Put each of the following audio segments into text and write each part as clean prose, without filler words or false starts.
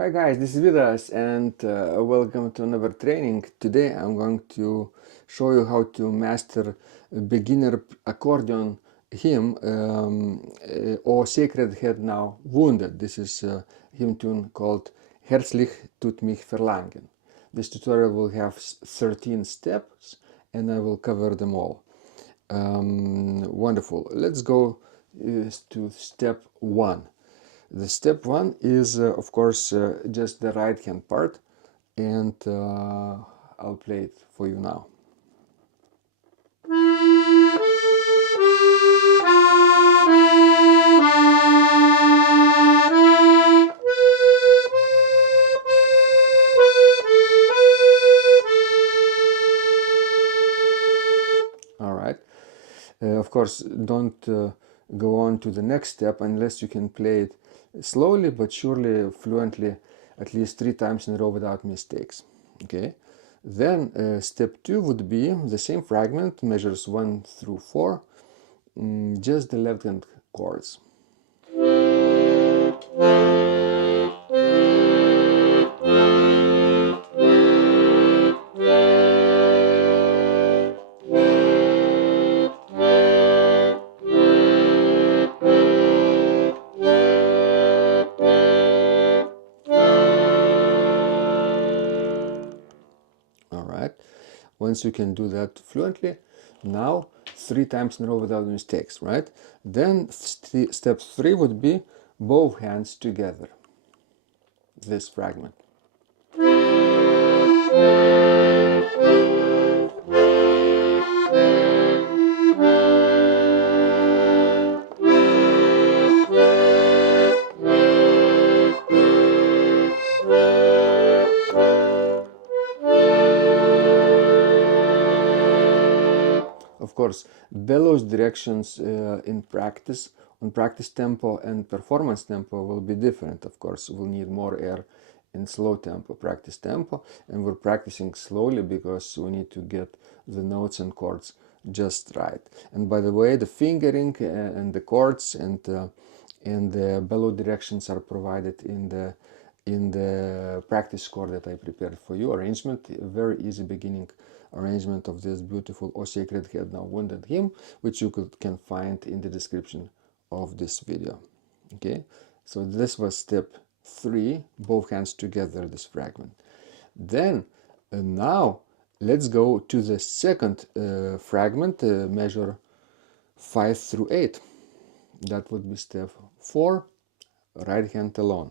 Hi guys, this is Vidas and welcome to another training. Today I'm going to show you how to master a beginner accordion hymn O Sacred Head Now Wounded. This is a hymn tune called Herzlich tut mich verlangen. This tutorial will have 13 steps and I will cover them all. Wonderful. Let's go to step 1. The step 1 is of course just the right hand part, and I'll play it for you now. All right. Of course, don't go on to the next step unless you can play it slowly but surely, fluently, at least 3 times in a row without mistakes. Okay. Then step 2 would be the same fragment, measures 1 through 4, just the left hand chords. Once you can do that fluently, now 3 times in a row without mistakes, right? Then step 3 would be both hands together, this fragment. Of course, bellows directions in practice, on practice tempo and performance tempo will be different. Of course, we'll need more air in slow tempo, practice tempo, and we're practicing slowly because we need to get the notes and chords just right. And by the way, the fingering and the chords and the bellow directions are provided in the practice score that I prepared for you. Arrangement, a very easy beginning arrangement of this beautiful O Sacred Head Now Wounded hymn, which you can find in the description of this video. Okay, so this was step 3, both hands together, this fragment. Then now let's go to the second fragment, measure 5 through 8. That would be step 4, right hand alone.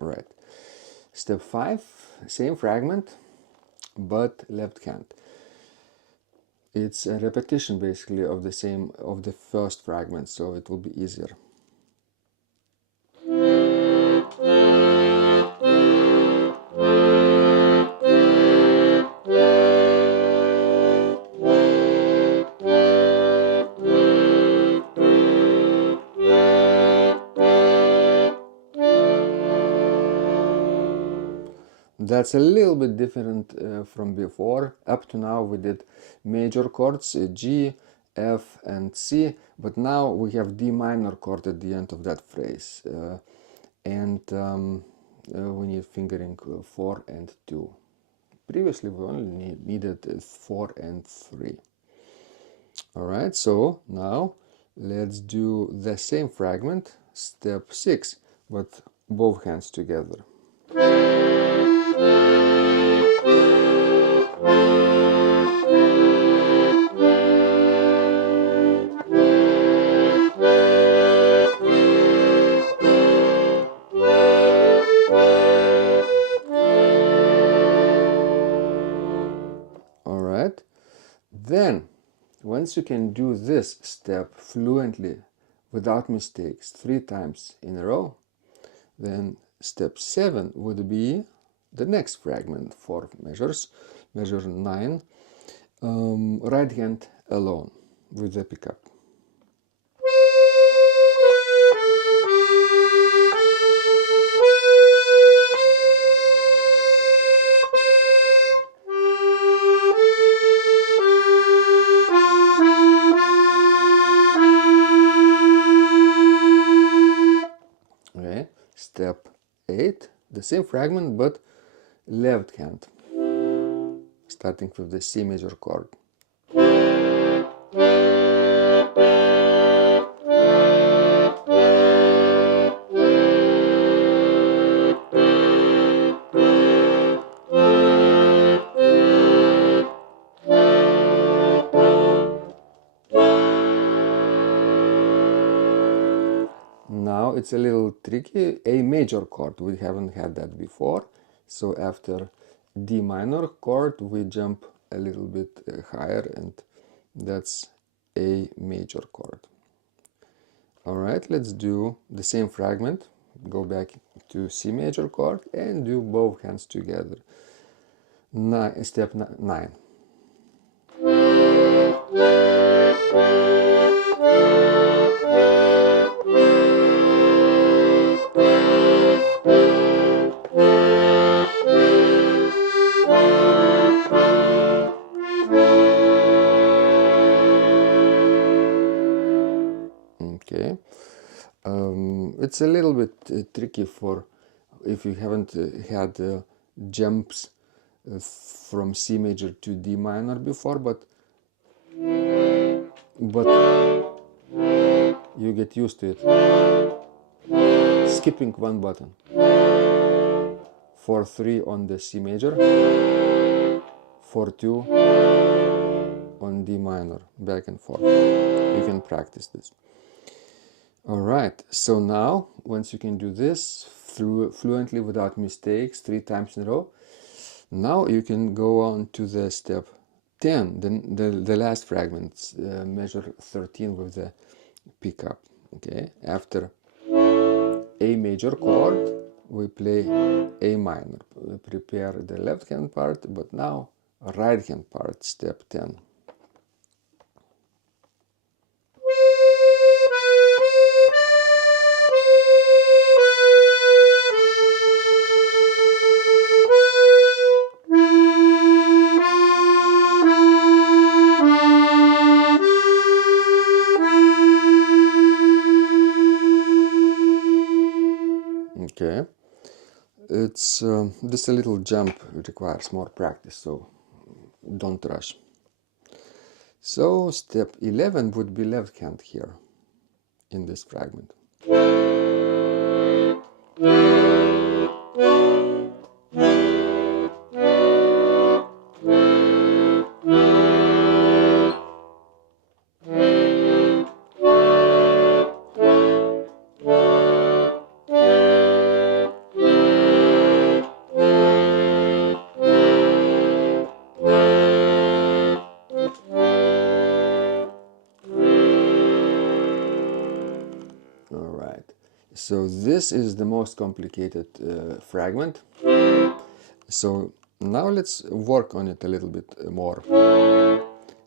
Right. Step 5, same fragment, but left hand. It's a repetition basically of the first fragment, so it will be easier. That's a little bit different from before. Up to now we did major chords, G, F and C, but now we have D minor chord at the end of that phrase, and we need fingering 4 and 2. Previously we only needed 4 and 3. Alright, so now let's do the same fragment, step 6, but both hands together. Alright, then once you can do this step fluently without mistakes 3 times in a row, then step 7 would be the next fragment, 4 measures, measure 9, right hand alone with the pickup. the same fragment but left hand, starting with the C major chord. Now it's a little tricky, A major chord, we haven't had that before, so after D minor chord we jump a little bit higher, and that's A major chord. Alright, let's do the same fragment, go back to C major chord and do both hands together. Step 9. Okay, it's a little bit tricky for if you haven't had jumps from C major to D minor before, but you get used to it. Skipping one button. 4-3 on the C major, 4-2 on D minor, back and forth. You can practice this. Alright, so now once you can do this fluently without mistakes 3 times in a row, now you can go on to the step 10, the last fragment, measure 13 with the pickup. Okay, after A major chord we play A minor. We prepare the left hand part, but now right hand part, step 10. Okay, it's this a little jump requires more practice, so don't rush. So step 11 would be left hand here in this fragment. So this is the most complicated fragment. So now let's work on it a little bit more.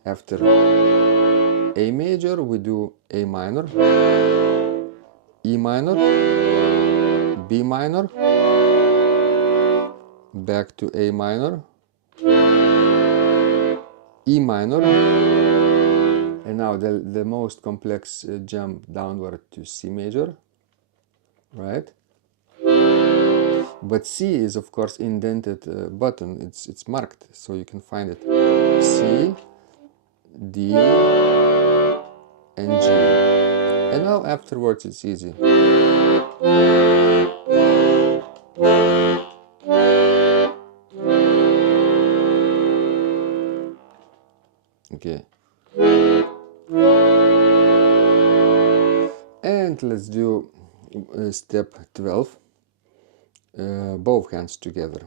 After A major we do A minor, E minor, B minor, back to A minor, E minor, and now the most complex jump downward to C major. Right, but C is of course indented button. It's marked, so you can find it. C, D, and G, and now afterwards it's easy. Okay, and let's do step 12, both hands together.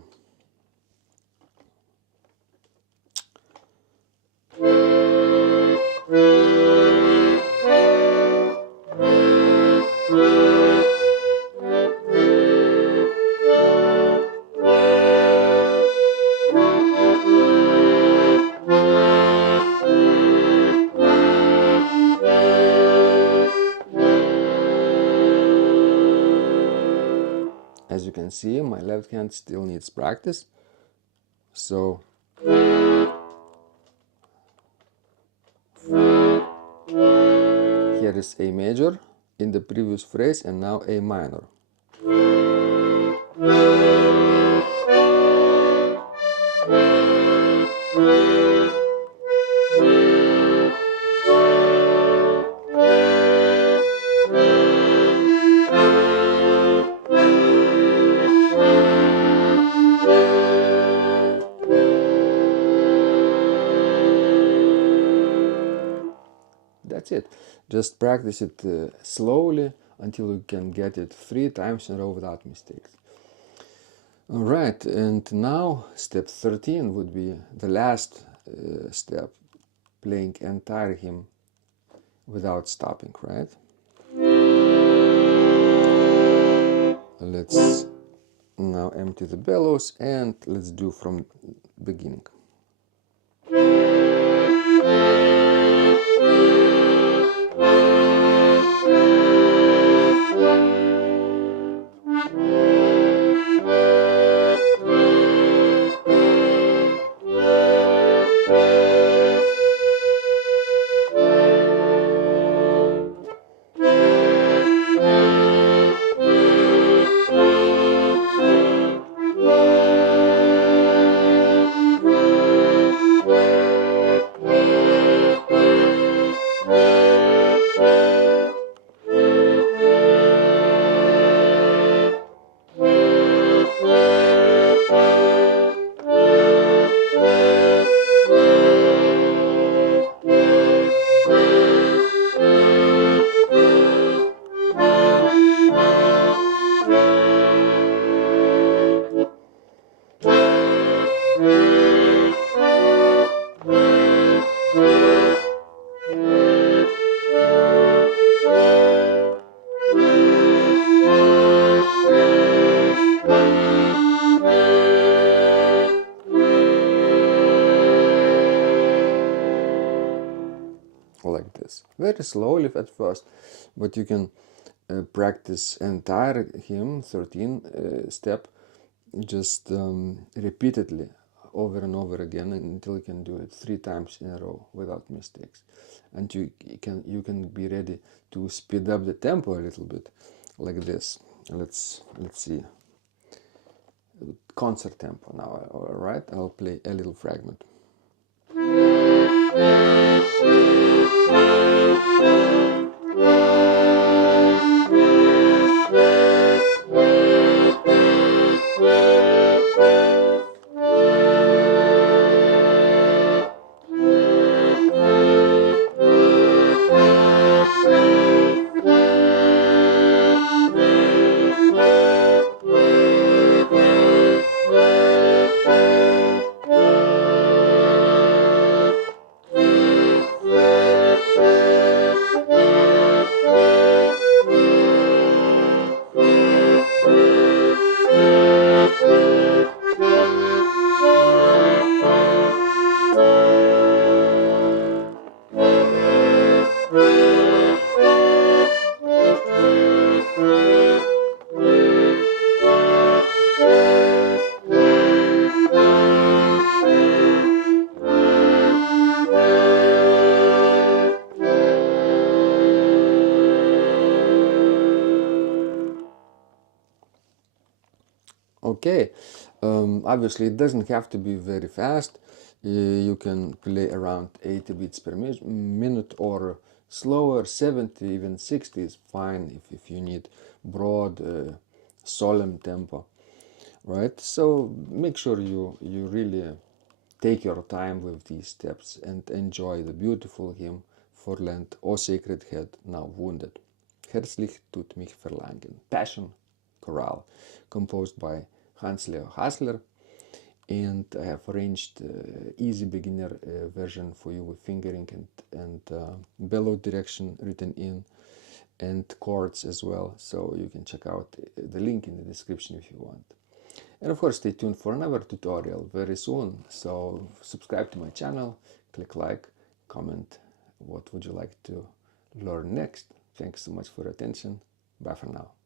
As you can see, my left hand still needs practice, so here is A major in the previous phrase and now A minor. that's it. Just practice it slowly until you can get it 3 times in a row without mistakes. All right, and now step 13 would be the last step, playing entire hymn without stopping, right? Let's now empty the bellows and let's do from beginning. Like this, very slowly at first, but you can practice entire hymn 13 step just repeatedly over and over again until you can do it 3 times in a row without mistakes. And you can be ready to speed up the tempo a little bit, like this. Let's see, concert tempo now. All right, I'll play a little fragment. Okay, obviously it doesn't have to be very fast. You can play around 80 beats per minute or slower, 70, even 60 is fine if you need broad, solemn tempo, right? So make sure you really take your time with these steps and enjoy the beautiful hymn for Lent, O Sacred Head, now wounded. Herzlich tut mich verlangen. Passion chorale, composed by Hans-Leo Hasler, and I have arranged easy beginner version for you with fingering and bellow direction written in, and chords as well, so you can check out the link in the description if you want. And of course, stay tuned for another tutorial very soon, so subscribe to my channel, click like, comment what would you like to learn next. Thanks so much for your attention. Bye for now.